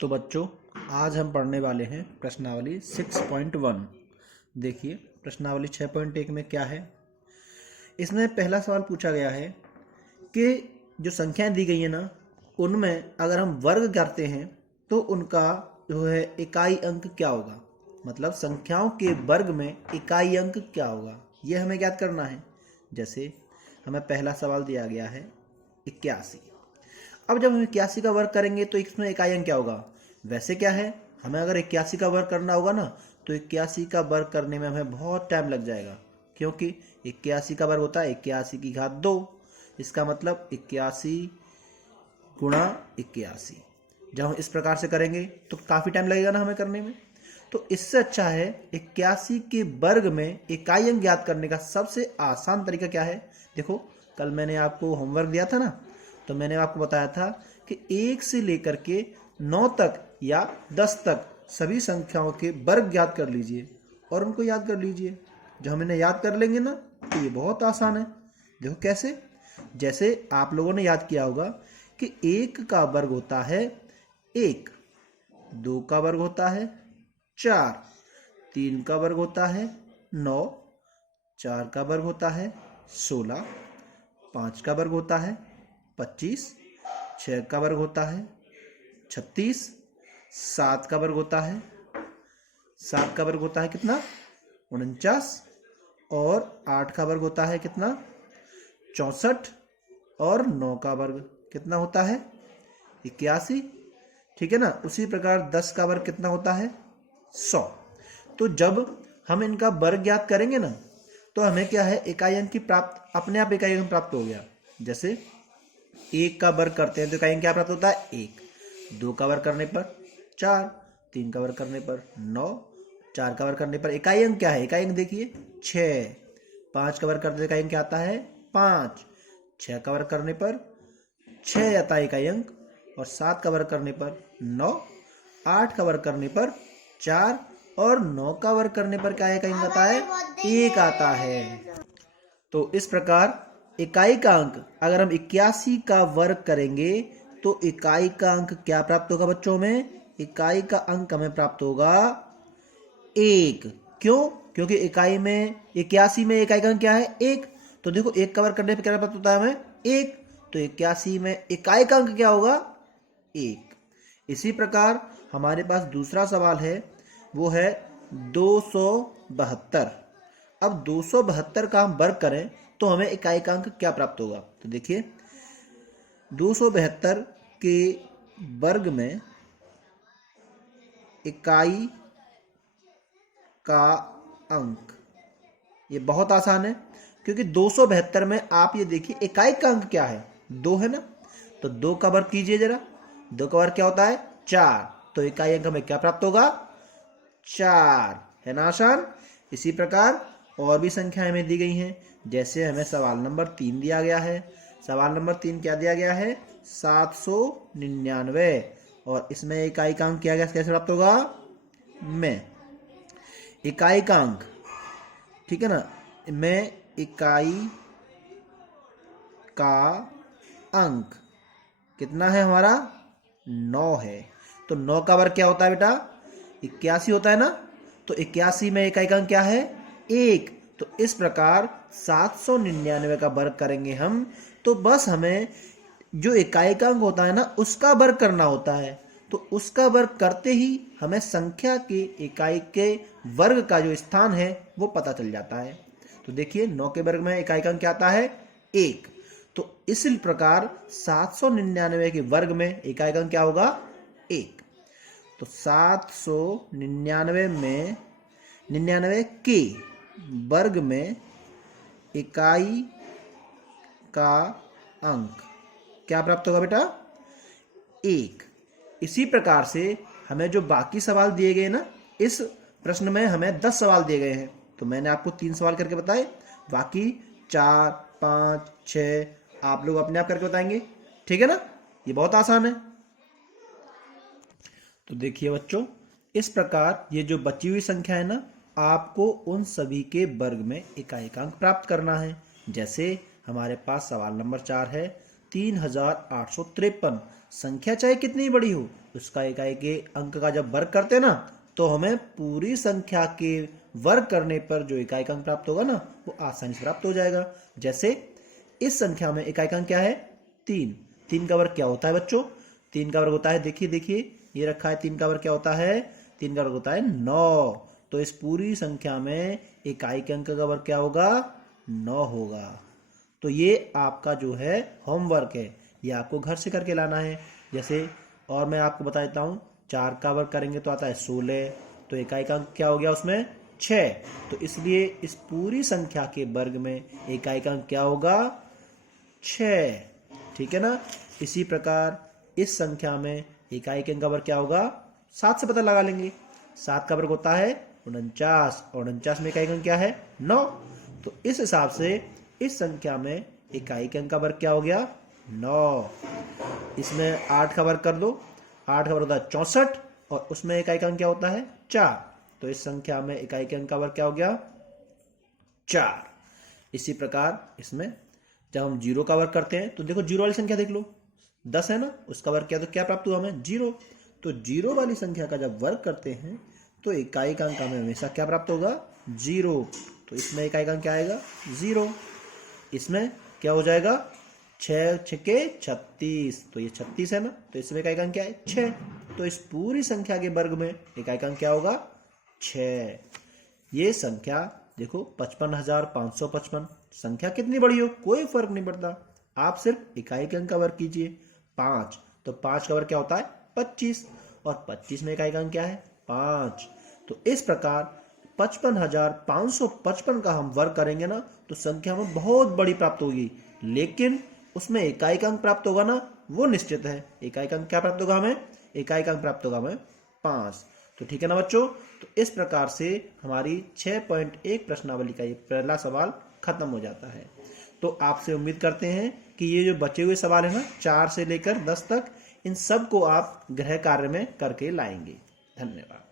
तो बच्चों, आज हम पढ़ने वाले हैं प्रश्नावली 6.1। देखिए, प्रश्नावली 6.1 में क्या है। इसमें पहला सवाल पूछा गया है कि जो संख्याएं दी गई है ना, उनमें अगर हम वर्ग करते हैं तो उनका जो है इकाई अंक क्या होगा। मतलब संख्याओं के वर्ग में इकाई अंक क्या होगा, यह हमें ज्ञात करना है। जैसे हमें पहला सवाल दिया गया है 81। अब जब हम 81 का वर्ग करेंगे तो इसमें इकाई अंक क्या होगा। वैसे क्या है, हमें अगर 81 का वर्ग करना होगा ना, तो 81 का वर्ग करने में हमें बहुत टाइम लग जाएगा, क्योंकि 81 का वर्ग होता है 81 की घात 2। इसका मतलब 81 गुणा 81। जब हम इस प्रकार से करेंगे तो काफ़ी टाइम लगेगा ना हमें करने में। तो इससे अच्छा है 81 के वर्ग में इकाई अंक ज्ञात करने का सबसे आसान तरीका क्या है। देखो, कल मैंने आपको होमवर्क दिया था ना, तो मैंने आपको बताया था कि 1 से लेकर के 9 तक या 10 तक सभी संख्याओं के वर्ग ज्ञात कर लीजिए और उनको याद कर लीजिए। जब हम इन्हें याद कर लेंगे ना, तो ये बहुत आसान है। देखो कैसे, जैसे आप लोगों ने याद किया होगा कि 1 का वर्ग होता है 1, 2 का वर्ग होता है 4, 3 का वर्ग होता है 9, 4 का वर्ग होता है 16, 5 का वर्ग होता है 25, 6 का वर्ग होता है 36, 7 का वर्ग होता है 7 का वर्ग होता है कितना 49, और 8 का वर्ग होता है कितना 64, और 9 का वर्ग कितना होता है 81। ठीक है ना। उसी प्रकार 10 का वर्ग कितना होता है 100। तो जब हम इनका वर्ग ज्ञात करेंगे ना, तो हमें क्या है, इकाई अंक की प्राप्त, अपने आप इकाई अंक प्राप्त हो गया। जैसे 1 का वर्ग करते हैं तो इकाई अंक क्या प्राप्त होता है 1, 2 का वर्ग करने पर 4, 3 का वर्ग करने पर 9, 4 का वर्ग करने पर इकाई अंक क्या है, इकाई अंक देखिए 6, 5 का वर्ग करने पर इकाई अंक क्या आता है 5, 6 का वर्ग करने पर 6 आता है इकाई अंक, और 7 का वर्ग करने पर 9, 8 का वर्ग करने पर 4, और 9 का वर्ग करने पर क्या इकाई अंक आता है 1 आता है। तो इस प्रकार इकाई का अंक अगर हम 81 का वर्ग करेंगे तो इकाई का अंक क्या प्राप्त होगा बच्चों में, इकाई का अंक हमें प्राप्त होगा 1। क्यों? क्योंकि इकाई में 81 में इकाई का अंक क्या है 1। तो देखो 1 का वर्ग करने पर क्या प्राप्त होता है हमें 1, तो 81 में इकाई का अंक क्या होगा 1। इसी प्रकार हमारे पास दूसरा सवाल है, वो है 272। अब 272 का हम वर्ग करें तो हमें इकाई का अंक क्या प्राप्त होगा। तो देखिए 272 के वर्ग में इकाई का अंक, ये बहुत आसान है, क्योंकि 272 में आप ये देखिए इकाई का अंक क्या है 2 है ना। तो 2 का वर्ग कीजिए जरा, 2 का वर्ग क्या होता है 4, तो इकाई अंक हमें क्या प्राप्त होगा 4, है ना आसान। इसी प्रकार और भी संख्याएं हमें दी गई हैं। जैसे हमें सवाल नंबर 3 दिया गया है। सवाल नंबर 3 क्या दिया गया है 799, और इसमें इकाई का अंक क्या कैसे प्राप्त होगा में इकाई का अंक, ठीक है ना, में इकाई का अंक कितना है हमारा 9 है। तो 9 का वर्ग क्या होता है बेटा 81 होता है ना। तो 81 में इकाई का अंक क्या है 1। तो इस प्रकार 799 का वर्ग करेंगे हम, तो बस हमें जो इकाई का अंक होता है ना उसका वर्ग करना होता है। तो उसका वर्ग करते ही हमें संख्या के इकाई के वर्ग का जो स्थान है वो पता चल जाता है। तो देखिए 9 के वर्ग में इकाई का अंक क्या आता है 1। तो इस प्रकार 799 के वर्ग में इकाई का अंक क्या होगा 1। तो 799 में 99 के वर्ग में इकाई का अंक क्या प्राप्त होगा बेटा 1। इसी प्रकार से हमें जो बाकी सवाल दिए गए ना, इस प्रश्न में हमें 10 सवाल दिए गए हैं, तो मैंने आपको 3 सवाल करके बताए, बाकी 4, 5, 6 आप लोग अपने आप करके बताएंगे। ठीक है ना, ये बहुत आसान है। तो देखिए बच्चों, इस प्रकार ये जो बची हुई संख्या है ना, आपको उन सभी के वर्ग में इकाई का अंक प्राप्त करना है। जैसे हमारे पास सवाल नंबर 4 है 3853। संख्या चाहे कितनी बड़ी हो, उसका इकाई के अंक का जब वर्ग करते हैं ना, तो हमें पूरी संख्या के वर्ग करने पर जो इकाई का अंक प्राप्त होगा ना, वो आसानी से प्राप्त हो जाएगा। जैसे इस संख्या में इकाई का अंक क्या है? 3। 3 का वर्ग क्या होता है बच्चों? 3 का वर्ग होता है, देखिए देखिए ये रखा है, 3 का वर्ग क्या होता है? 3 का वर्ग होता है 9। तो इस पूरी संख्या में इकाई के अंक का वर्ग क्या होगा? 9 होगा। तो ये आपका जो है होमवर्क है, ये आपको घर से करके लाना है। जैसे और मैं आपको बता देता हूँ, 4 का वर्ग करेंगे तो आता है 16, तो इकाई का अंक क्या हो गया उसमें? 6। तो इसलिए इस पूरी संख्या के वर्ग में इकाई का अंक क्या होगा? 6। ठीक है ना। इसी प्रकार इस संख्या में इकाई के अंक का वर्ग क्या होगा? 7 से पता लगा लेंगे। 7 का वर्ग होता है 49, और 49 में इकाई का अंक क्या है? 9। तो इस हिसाब से इस संख्या में इकाई के अंक का वर्ग क्या हो गया? 9। इसमें 8 का वर्ग कर दो, 8 का वर्ग होता है 64, और उसमें इकाई का अंक क्या होता है? 4। तो इस संख्या में इकाई के अंक का वर्ग क्या हो गया? 4। इसी प्रकार इसमें जब हम 0 का वर्ग करते हैं, तो देखो 0 वाली संख्या देख लो, 10 है ना, उसका वर्ग क्या, तो क्या प्राप्त हुआ हमें? 0। तो 0 वाली संख्या का जब वर्ग करते हैं तो इकाई का अंक हमें हमेशा क्या प्राप्त होगा? 0। तो इसमें इकाई का अंक क्या आएगा? 0। इसमें क्या हो जाएगा? 6 छक्के 36, तो ये 36 है ना, तो इसमें इकाई का अंक क्या है? 6। तो इस पूरी संख्या के वर्ग में इकाई का अंक क्या होगा? 6। ये संख्या देखो 55,555। संख्या कितनी बड़ी हो कोई फर्क नहीं पड़ता, आप सिर्फ इकाई के अंक का वर्ग कीजिए। 5, तो 5 का वर्ग क्या होता है? 25, और 25 में इकाई का अंक क्या है? 5। तो इस प्रकार 55,555 का हम वर्ग करेंगे ना, तो संख्या में बहुत बड़ी प्राप्त होगी, लेकिन उसमें इकाई का अंक प्राप्त होगा ना, वो निश्चित है। इकाई का अंक क्या प्राप्त होगा हमें? इकाई का अंक प्राप्त होगा हमें 5। तो ठीक है ना बच्चों। तो इस प्रकार से हमारी 6.1 प्रश्नावली का ये पहला सवाल खत्म हो जाता है। तो आपसे उम्मीद करते हैं कि ये जो बचे हुए सवाल है ना 4 से लेकर 10 तक, इन सब को आप गृह कार्य में करके लाएंगे। धन्यवाद।